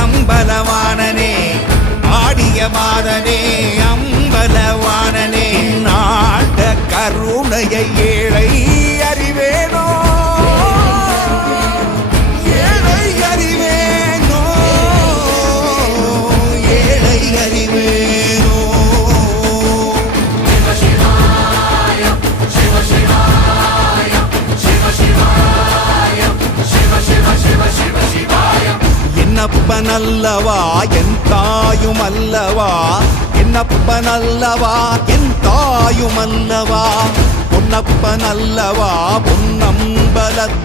அம்பலவாணனே ஆடிய மாதனே அம்பலவாணனே நாட கருணையை ஏழை அறிவேனோ ஏழை அறிவேனோ ஏழை அறிவேனோ என்னப்பனல்லவா என் தாயும் அல்லவா என்னப்பனல்லவா என் தாயும் அல்லவா பொன்னப்பனல்லவா பொன்னம்பலத்து